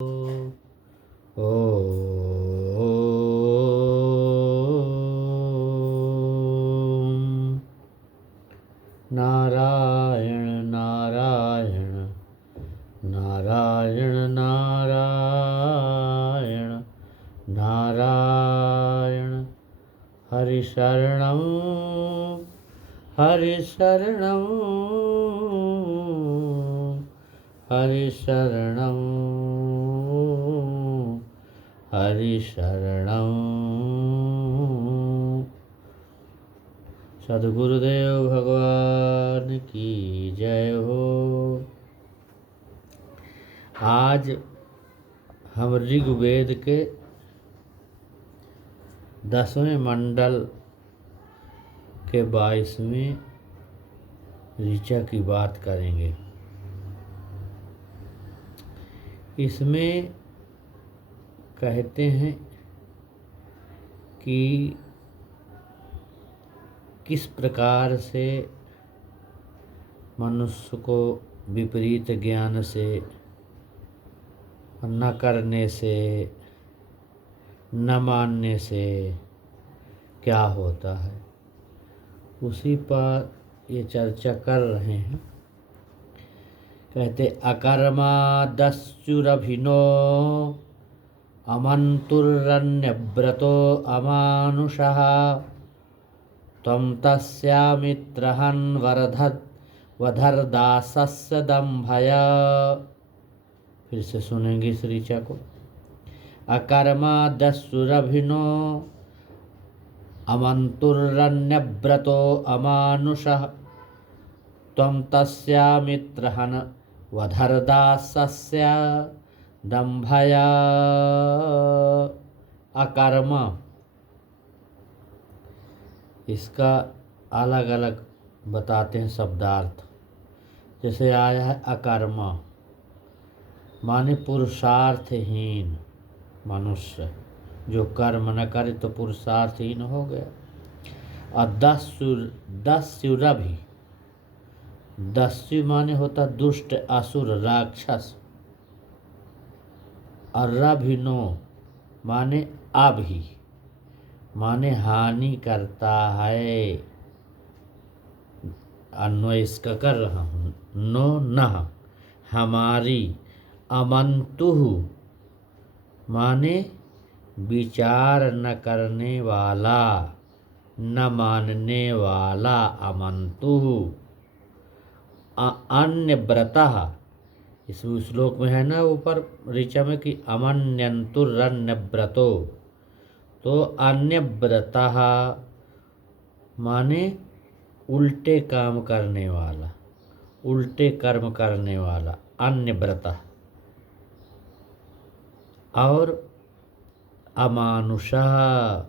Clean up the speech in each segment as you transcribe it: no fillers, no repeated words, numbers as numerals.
ओम नारायण नारायण नारायण नारायण नारायण हरि शरणं हरि शरणं हरि शरणं हरि शरणं। सद्गुरुदेव भगवान की जय हो। आज हम ऋग्वेद के 10वें मंडल के 22वें ऋचा की बात करेंगे। इसमें कहते हैं कि किस प्रकार से मनुष्य को विपरीत ज्ञान से न करने से न मानने से क्या होता है, उसी पर ये चर्चा कर रहे हैं। कहते अकर्मादस्युरभिनो अमन्तुरन्यव्रतो अमानुषः त्वं तस्यामित्रहन् वधर्दासस्य दम्भया। फिर से सुनेंगे इस ऋचा को। अकर्मादस्युरभिनो अमन्तुरन्यव्रतो अमानुषः त्वं तस्यामित्रहन् वधर्दासस्य दम्भया। अकर्म, इसका अलग अलग बताते हैं शब्दार्थ। जैसे आया है अकर्म माने पुरुषार्थहीन मनुष्य, जो कर्म न करे तो पुरुषार्थहीन हो गया। और दस्युरभि, दस्यु माने होता दुष्ट असुर राक्षस। और रभिनो माने अभि, माने हानि करता है। अन्वय इसका कर रहा हूँ। नो नह हमारी, अमंतुः माने विचार न करने वाला, न मानने वाला अमंतुः। अन्यव्रतः, इस श्लोक में है ना ऊपर ऋचा में कि अमन्यन्तुरन्यव्रतो, तो अन्यव्रतः माने उल्टे काम करने वाला, उल्टे कर्म करने वाला अन्यव्रतः। और अमानुषः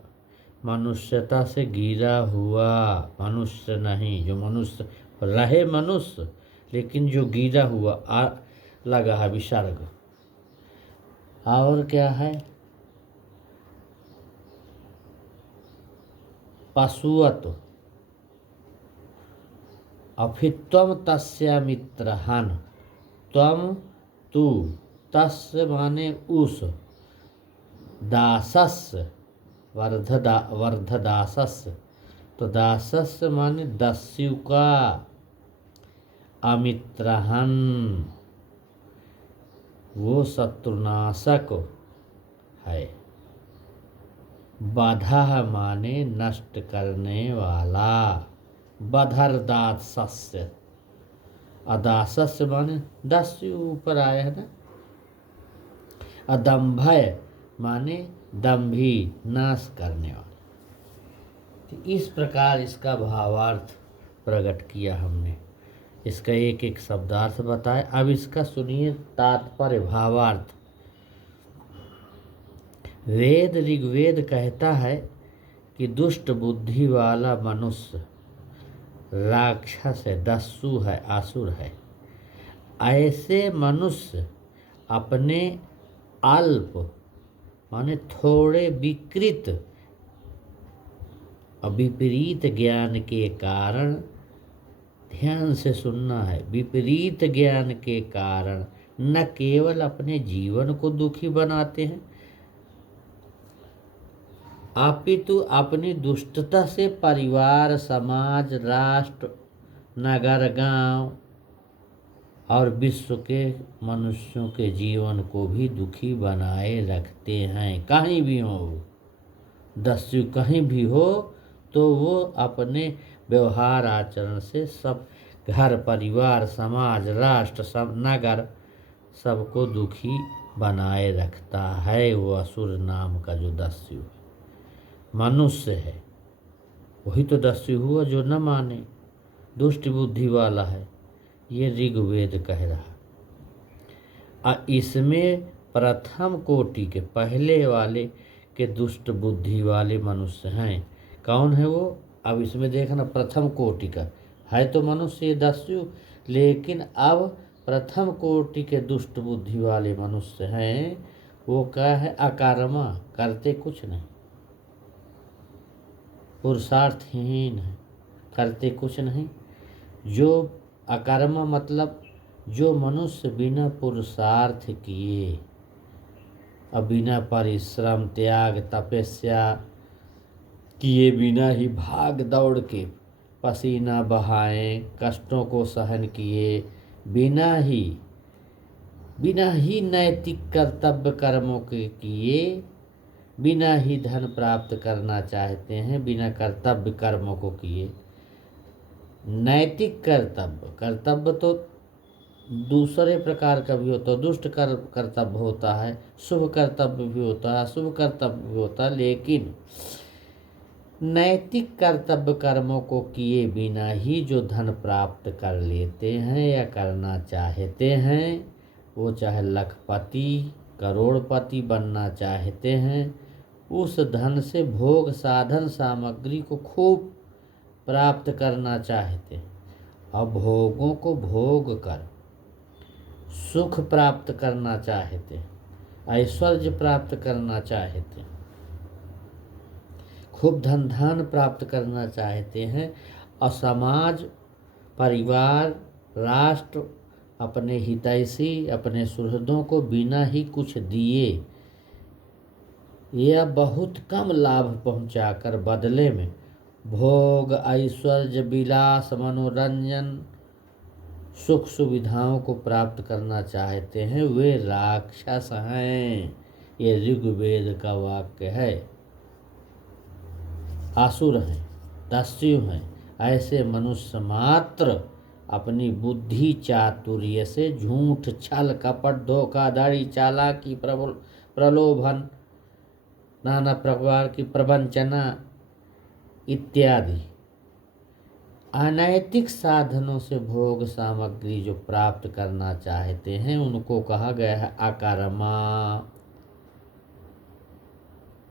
मनुष्यता से गिरा हुआ, मनुष्य नहीं, जो मनुष्य रहे मनुष्य लेकिन जो गिरा हुआ लगा है विसर्ग। और क्या है, पशुवत। अभित्वम तस्य मित्रहन्, त्वम तू, तस्य माने उस, दासस्य वर्धदासस्य, तो दासस्य माने दस्यु का, अमित्रहन् वो शत्रुनाशक है। बाधा माने नष्ट करने वाला, बधर्दासस्य, अदासस्य माने दस्यु ऊपर आया है ना। अदम्भय माने दम्भी, नाश करने वाला। तो इस प्रकार इसका भावार्थ प्रकट किया हमने। इसका एक एक शब्दार्थ बताया। अब इसका सुनिए तात्पर्य, भावार्थ। वेद ऋग्वेद कहता है कि दुष्ट बुद्धि वाला मनुष्य राक्षस है, दस्यु है, असुर है। ऐसे मनुष्य अपने अल्प माने थोड़े विकृत विपरीत ज्ञान के कारण, ध्यान से सुनना है, विपरीत ज्ञान के कारण न केवल अपने जीवन को दुखी बनाते हैं, अपितु अपनी दुष्टता से परिवार, समाज, राष्ट्र, नगर, गांव और विश्व के मनुष्यों के जीवन को भी दुखी बनाए रखते हैं। कहीं भी हो, दस्यु कहीं भी हो, तो वो अपने व्यवहार आचरण से सब घर, परिवार, समाज, राष्ट्र, सब नगर, सबको दुखी बनाए रखता है। वो असुर नाम का जो दस्यु मनुष्य है, वही तो दस्यु हुआ जो न माने, दुष्ट बुद्धि वाला है। ये ऋग्वेद कह रहा। इसमें प्रथम कोटि के पहले वाले के दुष्ट बुद्धि वाले मनुष्य हैं। कौन है वो? अब इसमें देखना, प्रथम कोटि का है तो मनुष्य ये दस्यु, लेकिन अब प्रथम कोटि के दुष्ट बुद्धि वाले मनुष्य हैं। वो क्या है? अकर्मा, करते कुछ नहीं, पुरुषार्थहीन है, करते कुछ नहीं। जो अकर्मा मतलब जो मनुष्य बिना पुरुषार्थ किए, अब बिना परिश्रम, त्याग, तपस्या किए बिना ही भाग दौड़ के पसीना बहाए, कष्टों को सहन किए, बिना ही नैतिक कर्तव्य कर्मों के किए, बिना ही धन प्राप्त करना चाहते हैं, बिना कर्तव्य कर्मों को किए। नैतिक कर्तव्य तो दूसरे प्रकार का भी होता है, दुष्ट कर्तव्य होता है, शुभ कर्तव्य भी होता है, अशुभ कर्तव्य भी होता है, लेकिन नैतिक कर्तव्य कर्मों को किए बिना ही जो धन प्राप्त कर लेते हैं या करना चाहते हैं, वो चाहे लखपति, करोड़पति बनना चाहते हैं, उस धन से भोग साधन सामग्री को खूब प्राप्त करना चाहते हैं। अब भोगों को भोग कर सुख प्राप्त करना चाहते हैं, ऐश्वर्य प्राप्त करना चाहते हैं, खूब धन धान प्राप्त करना चाहते हैं, और समाज, परिवार, राष्ट्र, अपने हितैषी, अपने सुहृदों को बिना ही कुछ दिए या बहुत कम लाभ पहुंचाकर बदले में भोग, ऐश्वर्य, विलास, मनोरंजन, सुख सुविधाओं को प्राप्त करना चाहते हैं, वे राक्षस हैं। ये ऋग्वेद का वाक्य है। असुर हैं, दस्यु हैं। ऐसे मनुष्य मात्र अपनी बुद्धि चातुर्य से झूठ, छल, कपट, धोखाधड़ी, चालाकी, प्रलोभन, नाना प्रकार की प्रवंचना इत्यादि अनैतिक साधनों से भोग सामग्री जो प्राप्त करना चाहते हैं, उनको कहा गया है अकर्मा,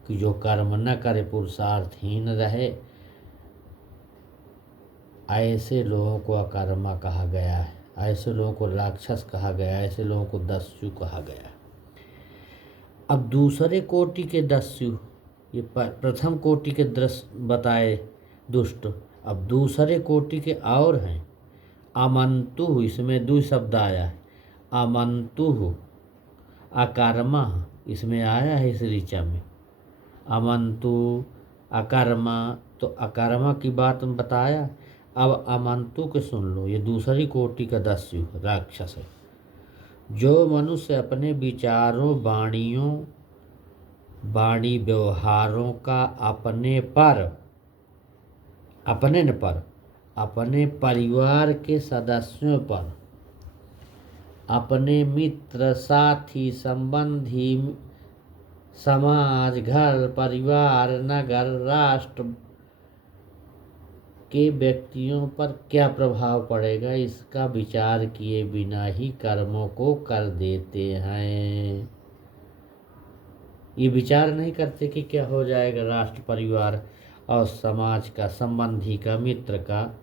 कि जो कर्म न करे, पुरुषार्थहीन रहे, ऐसे लोगों को अकर्मा कहा गया है, ऐसे लोगों को राक्षस कहा गया है, ऐसे लोगों को दस्यु कहा गया है। अब दूसरे कोटि के दस्यु, ये प्रथम कोटि के दृश्य बताए दुष्ट, अब दूसरे कोटि के और हैं। अमंतु, इसमें दो शब्द आया है, अमंतु, अकर्मा, इसमें आया है इस ऋचा में, अमंतु, अकर्मा, तो अकर्मा की बात बताया। अब अमंतु के सुन लो, ये दूसरी कोटि का दस्यु राक्षस है। जो मनुष्य अपने विचारों, वाणी व्यवहारों का अपने परिवार के सदस्यों पर, अपने मित्र, साथी, संबंधी, समाज, घर, परिवार, नगर, राष्ट्र के व्यक्तियों पर क्या प्रभाव पड़ेगा, इसका विचार किए बिना ही कर्मों को कर देते हैं। ये विचार नहीं करते कि क्या हो जाएगा राष्ट्र, परिवार और समाज का, संबंधी का, मित्र का,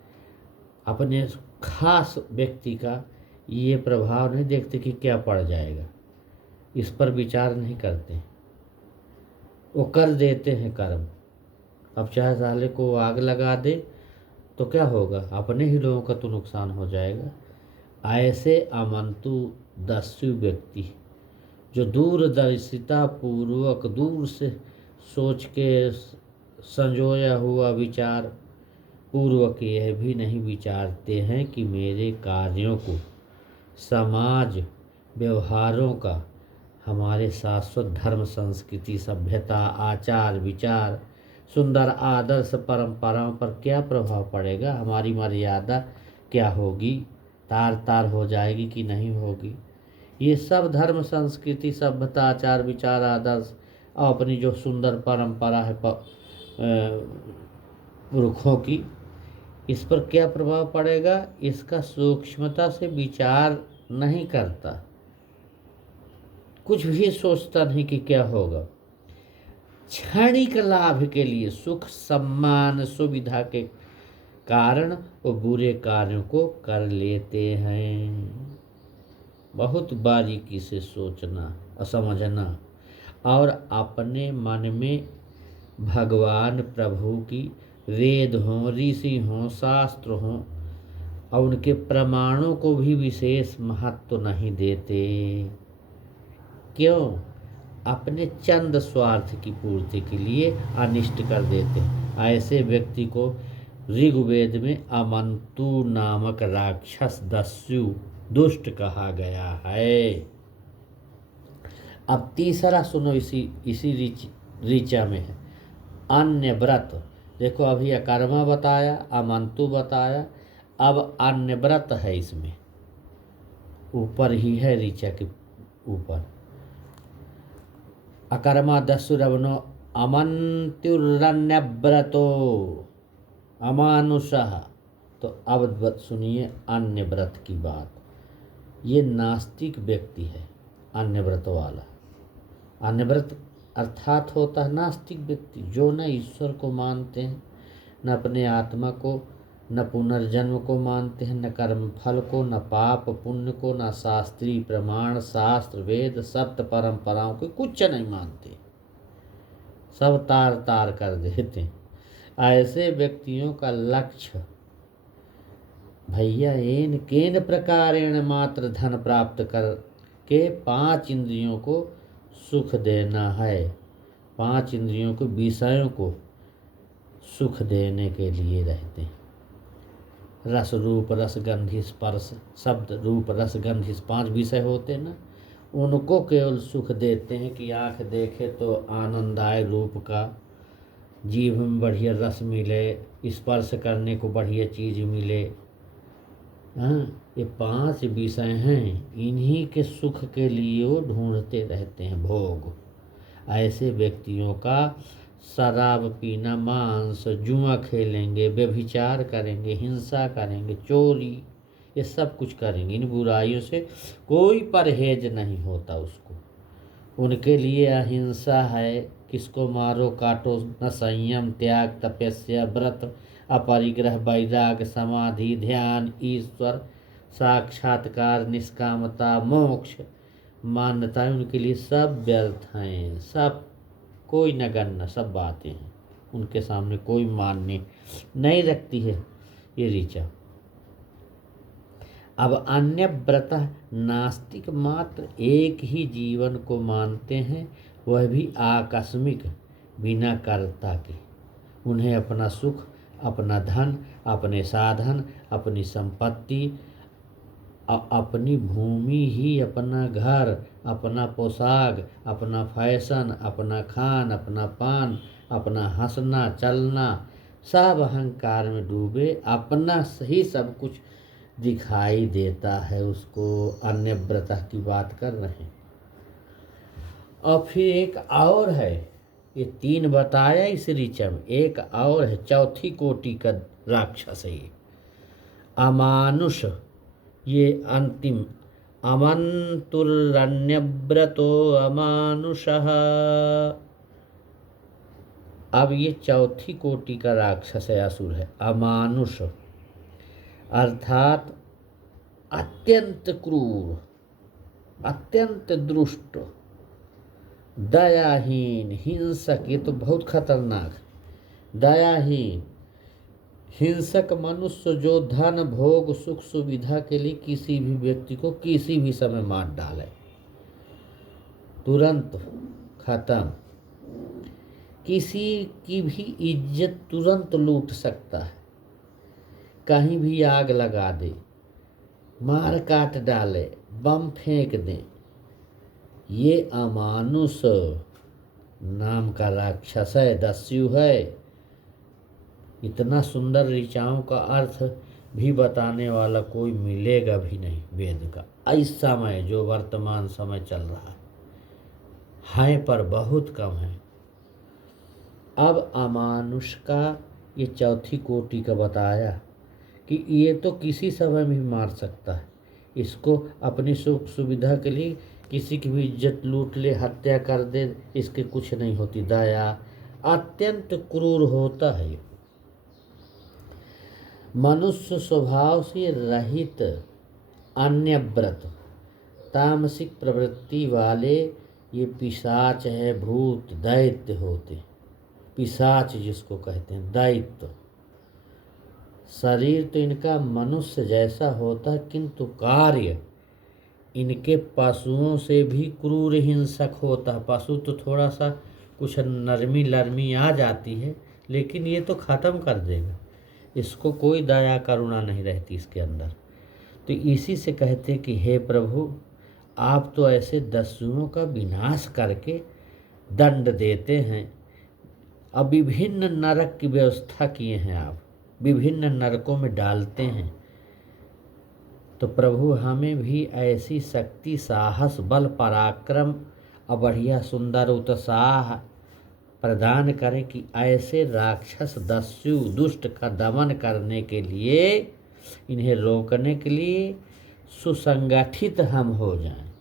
अपने खास व्यक्ति का ये प्रभाव नहीं देखते कि क्या पड़ जाएगा, इस पर विचार नहीं करते, वो कर देते हैं कर्म। अब चाहे साले को आग लगा दे तो क्या होगा, अपने ही लोगों का तो नुकसान हो जाएगा। ऐसे अमंतु दस्यु व्यक्ति जो दूरदर्शिता पूर्वक दूर से सोच के संजोया हुआ विचार पूर्वक यह भी नहीं विचारते हैं कि मेरे कार्यों को, समाज व्यवहारों का, हमारे शाश्वत धर्म संस्कृति सभ्यता आचार विचार सुंदर आदर्श परंपराओं पर क्या प्रभाव पड़ेगा, हमारी मर्यादा क्या होगी, तार तार हो जाएगी कि नहीं होगी। ये सब धर्म संस्कृति सभ्यता आचार विचार आदर्श और अपनी जो सुंदर परंपरा है पुरखों की, इस पर क्या प्रभाव पड़ेगा, इसका सूक्ष्मता से विचार नहीं करता, कुछ भी सोचता नहीं कि क्या होगा। क्षणिक लाभ के लिए, सुख सम्मान सुविधा के कारण वो बुरे कार्यों को कर लेते हैं। बहुत बारीकी से सोचना और समझना और अपने मन में भगवान प्रभु की वेद हों, ऋषि हों, शास्त्र हों और उनके प्रमाणों को भी विशेष महत्व नहीं देते। क्यों? अपने चंद स्वार्थ की पूर्ति के लिए अनिष्ट कर देते हैं। ऐसे व्यक्ति को ऋग्वेद में अमंतु नामक राक्षस दस्यु दुष्ट कहा गया है। अब तीसरा सुनो, इसी ऋचा में है अन्य व्रत। देखो अभी अकर्मा बताया, अमंतु बताया, अब अन्य व्रत है, इसमें ऊपर ही है ऋचा के ऊपर। अकर्मा दस्युरवनो अमंत्युरन्यव्रतो अमानुषः। तो अब सुनिए अन्य व्रत की बात। ये नास्तिक व्यक्ति है अन्य व्रत वाला। अन्य व्रत अर्थात होता है नास्तिक व्यक्ति, जो न ईश्वर को मानते हैं, न अपने आत्मा को, न पुनर्जन्म को मानते हैं, न कर्म फल को, न पाप पुण्य को, न शास्त्रीय प्रमाण शास्त्र वेद सप्त परंपराओं को, कुछ नहीं मानते, सब तार तार कर देते हैं। ऐसे व्यक्तियों का लक्ष्य भैया एन केन प्रकारेण मात्र धन प्राप्त करके 5 इंद्रियों को सुख देना है। 5 इंद्रियों को, विषयों को सुख देने के लिए रहते हैं। रस रूप रस गंध स्पर्श, शब्द रूप रस गंध 5 विषय होते ना, उनको केवल सुख देते हैं कि आँख देखे तो आनंद आए रूप का, जीभ में बढ़िया रस मिले, स्पर्श करने को बढ़िया चीज़ मिले। हाँ, ये 5 विषय हैं, इन्हीं के सुख के लिए वो ढूंढते रहते हैं भोग। ऐसे व्यक्तियों का शराब पीना, मांस, जुआ खेलेंगे, व्यभिचार करेंगे, हिंसा करेंगे, चोरी, ये सब कुछ करेंगे। इन बुराइयों से कोई परहेज नहीं होता उसको। उनके लिए अहिंसा है, किसको मारो काटो, न संयम त्याग तपस्या व्रत अपरिग्रह वैराग समाधि ध्यान ईश्वर साक्षात्कार निष्कामता मोक्ष मान्यताएं उनके लिए सब व्यर्थ हैं, सब कोई नगण्य, सब बातें हैं, उनके सामने कोई मान्य नहीं रखती है ये ऋचा। अब अन्य व्रत नास्तिक मात्र एक ही जीवन को मानते हैं, वह भी आकस्मिक, बिना कर्ता के। उन्हें अपना सुख, अपना धन, अपने साधन, अपनी संपत्ति, अपनी भूमि ही अपना घर, अपना पोशाक, अपना फैशन, अपना खान, अपना पान, अपना हंसना चलना, सब अहंकार में डूबे, अपना सही सब कुछ दिखाई देता है उसको। अन्य व्रत की बात कर रहे हैं। और फिर एक और है, ये 3 बताया इस ऋचा में, एक और है चौथी कोटि का राक्षस है ये अमानुष। ये अंतिम अमंतुरन्यव्रतो अमानुषः। अब ये चौथी कोटि का राक्षस है, असुर है, अमानुष अर्थात अत्यंत क्रूर, अत्यंत दुष्ट, दयाहीन, हिंसक। ये तो बहुत खतरनाक, दयाहीन, हिंसक मनुष्य जो धन भोग सुख सुविधा के लिए किसी भी व्यक्ति को किसी भी समय मार डाले, तुरंत खत्म, किसी की भी इज्जत तुरंत लूट सकता है, कहीं भी आग लगा दे, मार काट डाले, बम फेंक दे, ये अमानुष नाम का राक्षस है, दस्यु है। इतना सुंदर ऋचाओं का अर्थ भी बताने वाला कोई मिलेगा भी नहीं वेद का, इस समय जो वर्तमान समय चल रहा है पर बहुत कम है। अब अमानुष का ये चौथी कोटि का बताया कि ये तो किसी समय भी मार सकता है, इसको अपनी सुख सुविधा के लिए किसी की भी इज्जत लूट ले, हत्या कर दे, इसके कुछ नहीं होती दया, अत्यंत क्रूर होता है। मनुष्य स्वभाव से रहित अन्यव्रत तामसिक प्रवृत्ति वाले ये पिशाच है, भूत दैत्य होते। पिशाच जिसको कहते हैं, दैत्य। शरीर तो इनका मनुष्य जैसा होता है, किंतु कार्य इनके पशुओं से भी क्रूर हिंसक होता है। पशु तो थोड़ा सा कुछ नरमी लरमी आ जाती है, लेकिन ये तो ख़त्म कर देगा, इसको कोई दया करुणा नहीं रहती इसके अंदर। तो इसी से कहते हैं कि हे प्रभु, आप तो ऐसे दस्युओं का विनाश करके दंड देते हैं। अब विभिन्न नरक की व्यवस्था किए हैं, आप विभिन्न नरकों में डालते हैं। तो प्रभु हमें भी ऐसी शक्ति, साहस, बल, पराक्रम और बढ़िया सुंदर उत्साह प्रदान करें कि ऐसे राक्षस दस्यु दुष्ट का दमन करने के लिए, इन्हें रोकने के लिए सुसंगठित हम हो जाएं।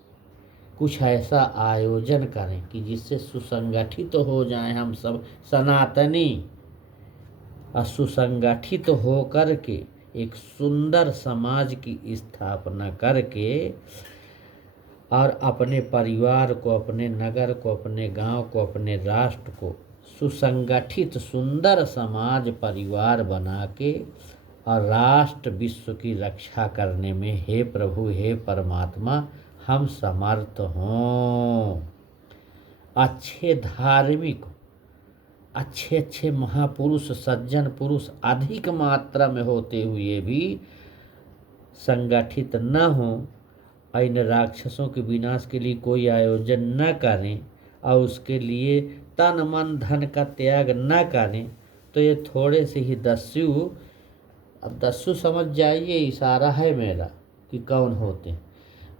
कुछ ऐसा आयोजन करें कि जिससे सुसंगठित हो जाएं हम सब सनातनी, और सुसंगठित हो कर के एक सुंदर समाज की स्थापना करके और अपने परिवार को, अपने नगर को, अपने गांव को, अपने राष्ट्र को सुसंगठित सुंदर समाज परिवार बना के और राष्ट्र विश्व की रक्षा करने में हे प्रभु, हे परमात्मा, हम समर्थ हों। अच्छे धार्मिक, अच्छे अच्छे महापुरुष, सज्जन पुरुष अधिक मात्रा में होते हुए भी संगठित न हों, इन राक्षसों के विनाश के लिए कोई आयोजन न करें और उसके लिए तन मन धन का त्याग न करें, तो ये थोड़े से ही दस्यु, अब दस्यु समझ जाइए, इशारा है मेरा कि कौन होते हैं,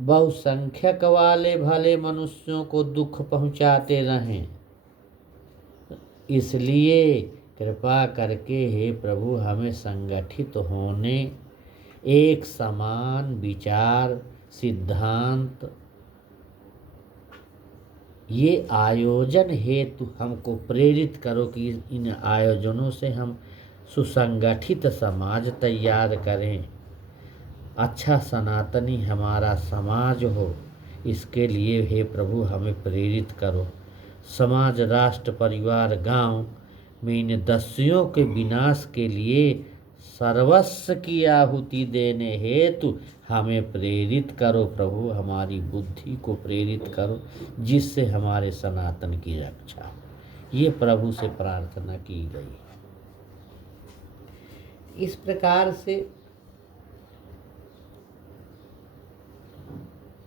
बहुसंख्यक वाले भले मनुष्यों को दुख पहुंचाते रहें। इसलिए कृपा करके हे प्रभु, हमें संगठित होने, एक समान विचार सिद्धांत, ये आयोजन हेतु हमको प्रेरित करो कि इन आयोजनों से हम सुसंगठित समाज तैयार करें, अच्छा सनातनी हमारा समाज हो। इसके लिए हे प्रभु हमें प्रेरित करो। समाज, राष्ट्र, परिवार, गांव में इन दस्युओं के विनाश के लिए सर्वस्व की आहुति देने हेतु हमें प्रेरित करो प्रभु, हमारी बुद्धि को प्रेरित करो, जिससे हमारे सनातन की रक्षा हो। ये प्रभु से प्रार्थना की गई। इस प्रकार से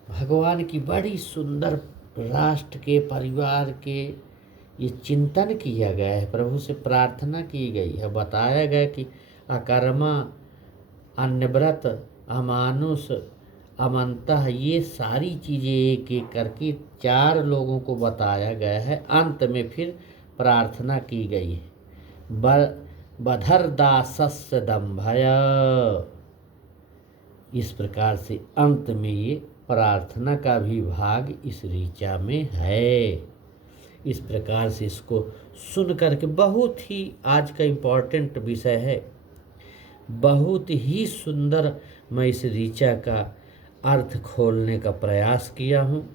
भगवान की बड़ी सुंदर राष्ट्र के, परिवार के ये चिंतन किया गया है, प्रभु से प्रार्थना की गई है। बताया गया कि अकर्मा, अन्यव्रत, अमानुष, अमंता, ये सारी चीज़ें एक एक करके 4 लोगों को बताया गया है। अंत में फिर प्रार्थना की गई है, बधरदासस्य दंभय। इस प्रकार से अंत में ये प्रार्थना का भी भाग इस ऋचा में है। इस प्रकार से इसको सुन करके, बहुत ही आज का इम्पोर्टेंट विषय है, बहुत ही सुंदर मैं इस ऋचा का अर्थ खोलने का प्रयास किया हूँ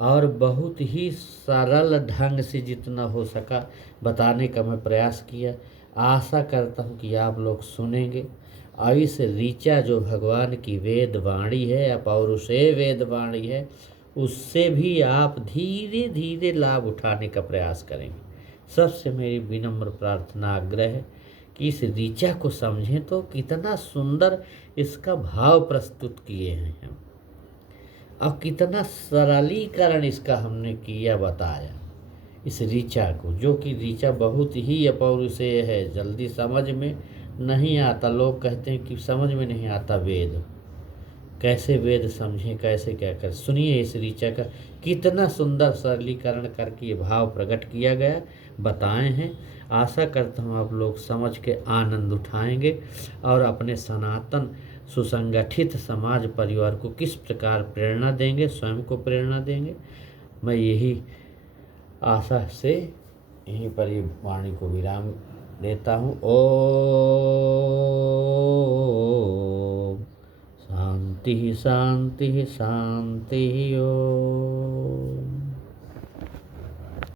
और बहुत ही सरल ढंग से जितना हो सका बताने का मैं प्रयास किया। आशा करता हूँ कि आप लोग सुनेंगे और इस ऋचा जो भगवान की वेद वाणी है, अपौरुषेय वेद वाणी है, उससे भी आप धीरे धीरे लाभ उठाने का प्रयास करेंगे। सबसे मेरी विनम्र प्रार्थना आग्रह है कि इस ऋचा को समझें तो कितना सुंदर इसका भाव प्रस्तुत किए हैं हम, और कितना सरलीकरण इसका हमने किया बताया इस ऋचा को, जो कि ऋचा बहुत ही अपौरुषेय है, जल्दी समझ में नहीं आता। लोग कहते हैं कि समझ में नहीं आता वेद, कैसे वेद समझें, कैसे क्या कर। सुनिए इस ऋचा का कितना सुंदर सरलीकरण करके ये भाव प्रकट किया गया, बताए हैं। आशा करता हूँ आप लोग समझ के आनंद उठाएंगे और अपने सनातन सुसंगठित समाज परिवार को किस प्रकार प्रेरणा देंगे, स्वयं को प्रेरणा देंगे। मैं यही आशा से यहीं पर ये वाणी को विराम देता हूँ। ओम शांति शांति शांति। ओम।